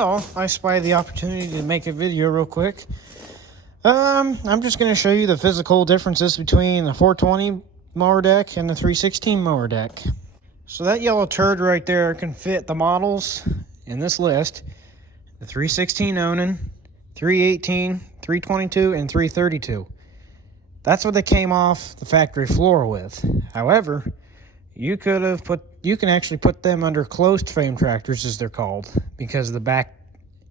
So, I spied the opportunity to make a video real quick. I'm just going to show you the physical differences between the 420 mower deck and the 316 mower deck. So that yellow turd right there can fit the models in this list. The 316 Onan, 318, 322, and 332. That's what they came off the factory floor with. However, you can actually put them under closed frame tractors, as they're called, because the back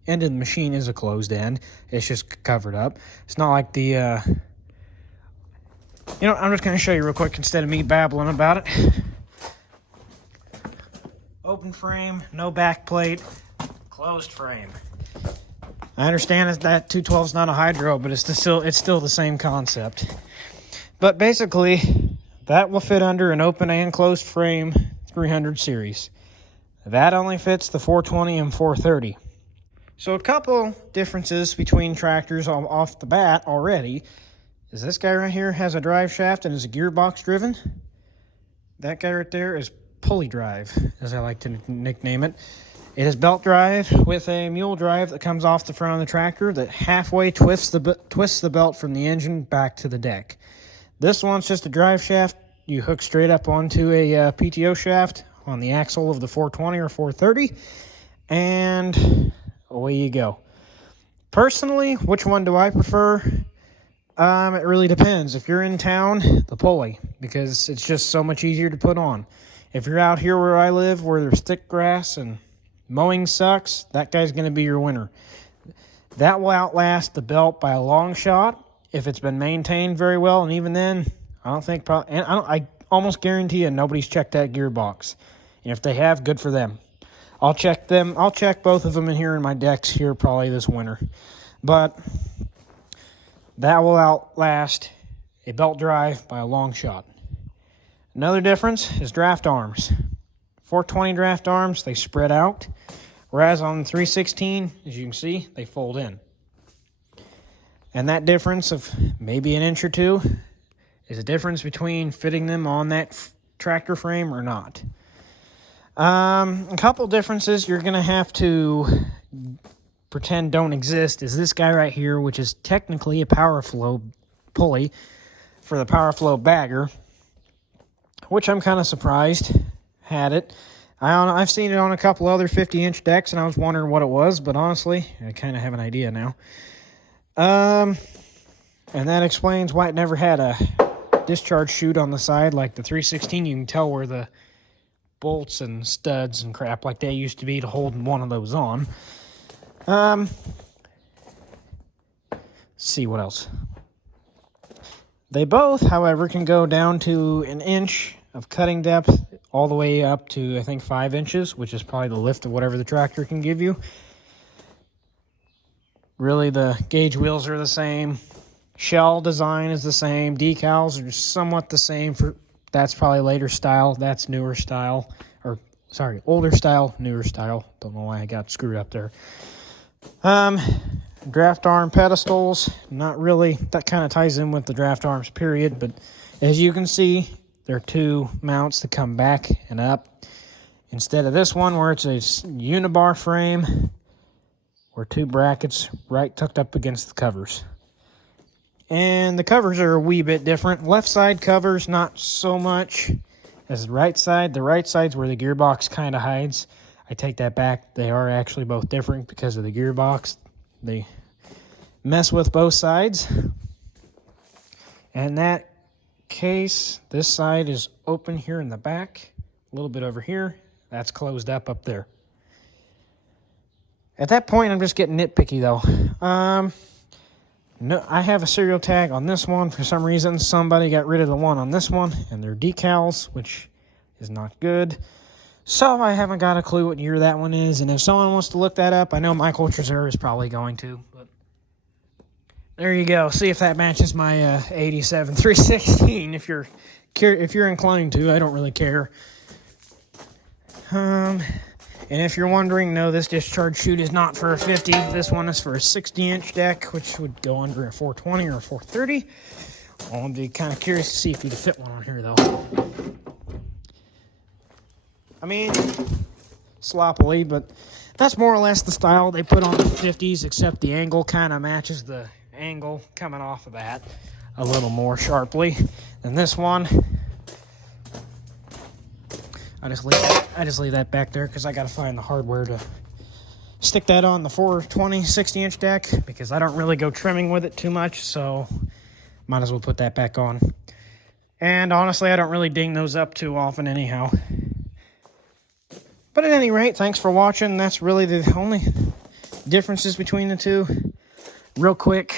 end of the machine is a closed end. It's just covered up. It's not like the, I'm just going to show you real quick instead of me babbling about it. Open frame, no back plate, closed frame. I understand that 212 is not a hydro, but it's still the same concept. But basically, that will fit under an open and closed frame 300 series. That only fits the 420 and 430. So a couple differences between tractors off the bat already is this guy right here has a drive shaft and is a gearbox driven. That guy right there is pulley drive, as I like to nickname it. It is belt drive with a mule drive that comes off the front of the tractor that halfway twists the belt from the engine back to the deck. This one's just a drive shaft. You hook straight up onto a PTO shaft on the axle of the 420 or 430, and away you go. Personally, which one do I prefer? It really depends. If you're in town, the pulley, because it's just so much easier to put on. If you're out here where I live, where there's thick grass and mowing sucks, that guy's going to be your winner. That will outlast the belt by a long shot if it's been maintained very well, and even then, I almost guarantee you nobody's checked that gearbox. And if they have, good for them. I'll check both of them in here in my decks here probably this winter. But that will outlast a belt drive by a long shot. Another difference is draft arms. 420 draft arms, they spread out, whereas on the 316, as you can see, they fold in. And that difference of maybe an inch or two is a difference between fitting them on that tractor frame or not. A couple differences you're going to have to pretend don't exist is this guy right here, which is technically a power flow pulley for the power flow bagger, which I'm kind of surprised had it. I've seen it on a couple other 50-inch decks, and I was wondering what it was, but honestly, I kind of have an idea now. And that explains why it never had a discharge chute on the side like the 316. You can tell where the bolts and studs and crap like that used to be to hold one of those on. Let's see what else. They both, however, can go down to an inch of cutting depth all the way up to, I think, 5 inches, which is probably the lift of whatever the tractor can give you. Really, the gauge wheels are the same. Shell design is the same. Decals are somewhat the same. That's probably later style. That's newer style. Older style, newer style. Don't know why I got screwed up there. Draft arm pedestals, not really. That kind of ties in with the draft arms, period. But as you can see, there are two mounts that come back and up. Instead of this one where it's a unibar frame, or two brackets right tucked up against the covers. And the covers are a wee bit different. Left side covers, not so much as the right side. The right side's where the gearbox kind of hides. I take that back. They are actually both different because of the gearbox. They mess with both sides. And in that case, this side is open here in the back. A little bit over here. That's closed up there. At that point, I'm just getting nitpicky, though. No, I have a serial tag on this one. For some reason, somebody got rid of the one on this one, and they're decals, which is not good. So I haven't got a clue what year that one is, and if someone wants to look that up, I know Michael Trezer is probably going to. But there you go. See if that matches my 87 316. If you're inclined to, I don't really care. And if you're wondering, no, this discharge chute is not for a 50. This one is for a 60-inch deck, which would go under a 420 or a 430. I'll be kind of curious to see if you can fit one on here, though. I mean, sloppily, but That's more or less the style they put on the 50s, except the angle kind of matches the angle coming off of that a little more sharply than this one. I just leave that back there because I got to find the hardware to stick that on the 420 60-inch deck, because I don't really go trimming with it too much, so might as well put that back on. And honestly, I don't really ding those up too often anyhow. But at any rate, thanks for watching. That's really the only differences between the two. Real quick,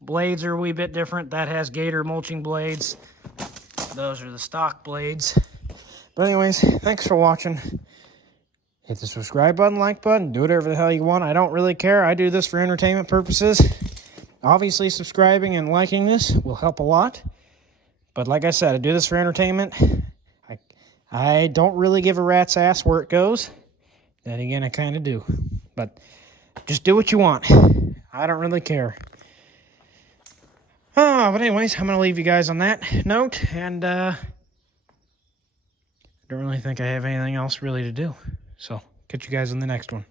blades are a wee bit different. That has Gator mulching blades. Those are the stock blades. But anyways, thanks for watching. Hit the subscribe button, like button, do whatever the hell you want. I don't really care. I do this for entertainment purposes. Obviously, subscribing and liking this will help a lot. But like I said, I do this for entertainment. I don't really give a rat's ass where it goes. Then again, I kind of do. But just do what you want. I don't really care. But anyways, I'm going to leave you guys on that note. And I don't really think I have anything else really to do. So, catch you guys in the next one.